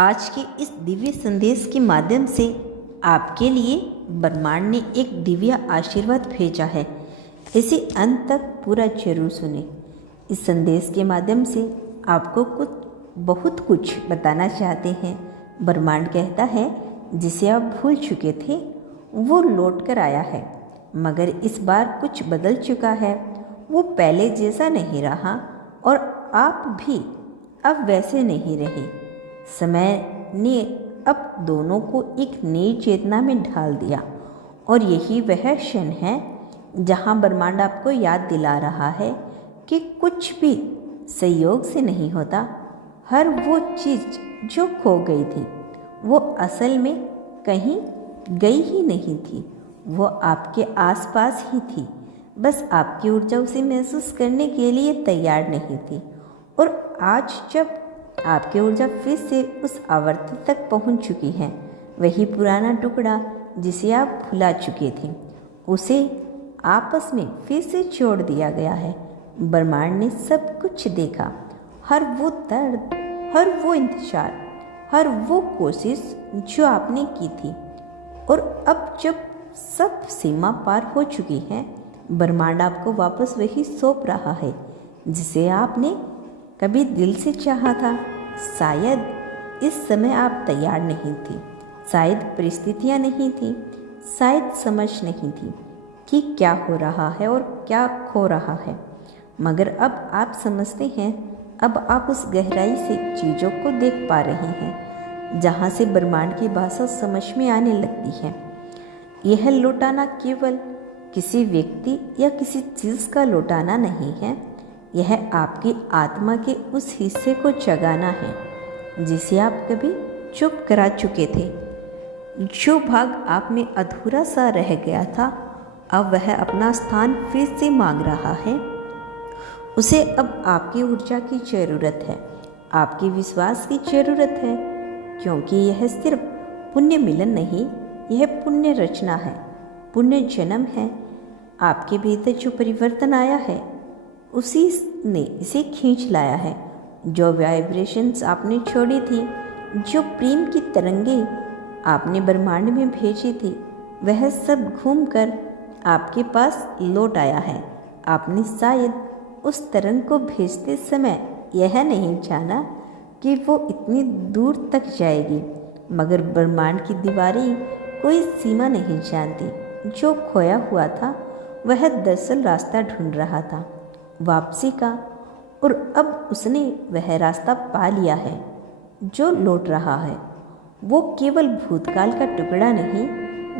आज के इस दिव्य संदेश के माध्यम से आपके लिए ब्रह्मांड ने एक दिव्य आशीर्वाद भेजा है। इसे अंत तक पूरा जरूर सुने। इस संदेश के माध्यम से आपको बहुत कुछ बताना चाहते हैं। ब्रह्मांड कहता है जिसे आप भूल चुके थे वो लौट कर आया है, मगर इस बार कुछ बदल चुका है। वो पहले जैसा नहीं रहा और आप भी अब वैसे नहीं रहे। समय ने अब दोनों को एक नई चेतना में ढाल दिया और यही वह क्षण है जहां ब्रह्मांड आपको याद दिला रहा है कि कुछ भी संयोग से नहीं होता। हर वो चीज़ जो खो गई थी वो असल में कहीं गई ही नहीं थी, वो आपके आसपास ही थी। बस आपकी ऊर्जा उसे महसूस करने के लिए तैयार नहीं थी। और आज जब आपकी ऊर्जा फिर से उस आवर्ती तक पहुंच चुकी है, वही पुराना टुकड़ा जिसे आप भुला चुके थे उसे आपस में फिर से जोड़ दिया गया है। ब्रह्मांड ने सब कुछ देखा, हर वो दर्द, हर वो इंतजार, हर वो कोशिश जो आपने की थी। और अब जब सब सीमा पार हो चुकी है, ब्रह्मांड आपको वापस वही सौंप रहा है जिसे आपने कभी दिल से चाहा था। शायद इस समय आप तैयार नहीं थे, शायद परिस्थितियां नहीं थी, शायद समझ नहीं थी कि क्या हो रहा है और क्या खो रहा है, मगर अब आप समझते हैं। अब आप उस गहराई से चीज़ों को देख पा रहे हैं जहाँ से ब्रह्मांड की भाषा समझ में आने लगती है। यह लौटाना केवल किसी व्यक्ति या किसी चीज़ का लौटाना नहीं है, यह आपकी आत्मा के उस हिस्से को जगाना है जिसे आप कभी चुप करा चुके थे। जो भाग आप में अधूरा सा रह गया था, अब वह अपना स्थान फिर से मांग रहा है। उसे अब आपकी ऊर्जा की ज़रूरत है, आपके विश्वास की ज़रूरत है, क्योंकि यह सिर्फ पुण्य मिलन नहीं, यह पुण्य रचना है, पुण्य जन्म है। आपके भीतर जो परिवर्तन आया है उसी ने इसे खींच लाया है। जो वाइब्रेशंस आपने छोड़ी थी, जो प्रेम की तरंगे आपने ब्रह्मांड में भेजी थी, वह सब घूमकर आपके पास लौट आया है। आपने शायद उस तरंग को भेजते समय यह नहीं जाना कि वो इतनी दूर तक जाएगी, मगर ब्रह्मांड की दीवारें कोई सीमा नहीं जानती। जो खोया हुआ था वह दरअसल रास्ता ढूंढ रहा था वापसी का, और अब उसने वह रास्ता पा लिया है। जो लौट रहा है वो केवल भूतकाल का टुकड़ा नहीं,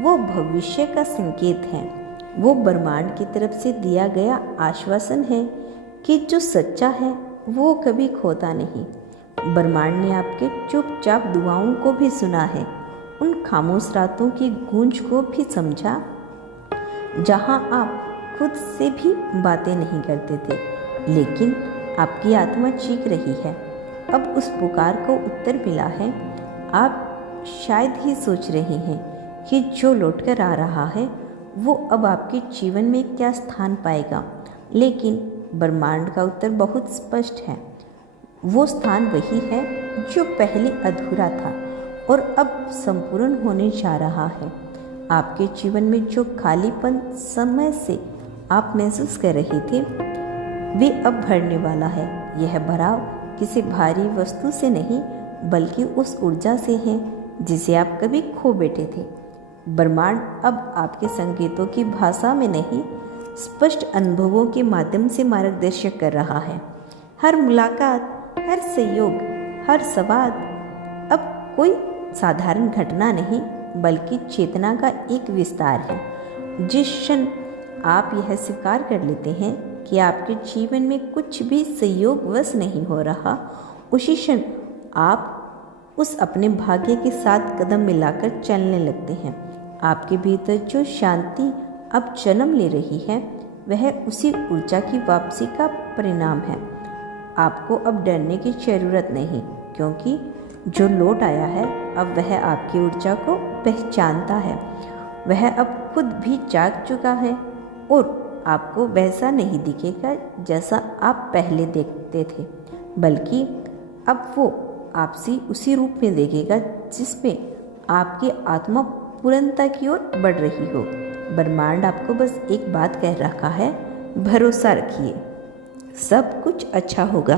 वो भविष्य का संकेत है। वो ब्रह्मांड की तरफ से दिया गया आश्वासन है कि जो सच्चा है वो कभी खोता नहीं। ब्रह्मांड ने आपके चुपचाप दुआओं को भी सुना है, उन खामोश रातों की गूंज को भी समझा जहां आप खुद से भी बातें नहीं करते थे, लेकिन आपकी आत्मा चीख रही है। अब उस पुकार को उत्तर मिला है। आप शायद ही सोच रहे हैं कि जो लौटकर आ रहा है वो अब आपके जीवन में क्या स्थान पाएगा, लेकिन ब्रह्मांड का उत्तर बहुत स्पष्ट है। वो स्थान वही है जो पहले अधूरा था और अब संपूर्ण होने जा रहा है। आपके जीवन में जो खालीपन समय से आप महसूस कर रहे थे, वे अब भरने वाला है। यह भराव किसी भारी वस्तु से नहीं, बल्कि उस ऊर्जा से है जिसे आप कभी खो बैठे थे। ब्रह्मांड अब आपके संकेतों की भाषा में नहीं, स्पष्ट अनुभवों के माध्यम से मार्गदर्शन कर रहा है। हर मुलाकात, हर संयोग, हर संवाद अब कोई साधारण घटना नहीं, बल्कि चेतना का एक विस्तार है। जिस क्षण आप यह स्वीकार कर लेते हैं कि आपके जीवन में कुछ भी संयोगवश नहीं हो रहा, उसी क्षण आप उस अपने भाग्य के साथ कदम मिलाकर चलने लगते हैं। आपके भीतर जो शांति अब जन्म ले रही है, वह उसी ऊर्जा की वापसी का परिणाम है। आपको अब डरने की जरूरत नहीं, क्योंकि जो लौट आया है अब वह आपकी ऊर्जा को पहचानता है। वह अब खुद भी जाग चुका है और आपको वैसा नहीं दिखेगा जैसा आप पहले देखते थे, बल्कि अब वो आपसे उसी रूप में देखेगा जिसमें आपकी आत्मा पूर्णता की ओर बढ़ रही हो। ब्रह्मांड आपको बस एक बात कह रखा है, भरोसा रखिए, सब कुछ अच्छा होगा।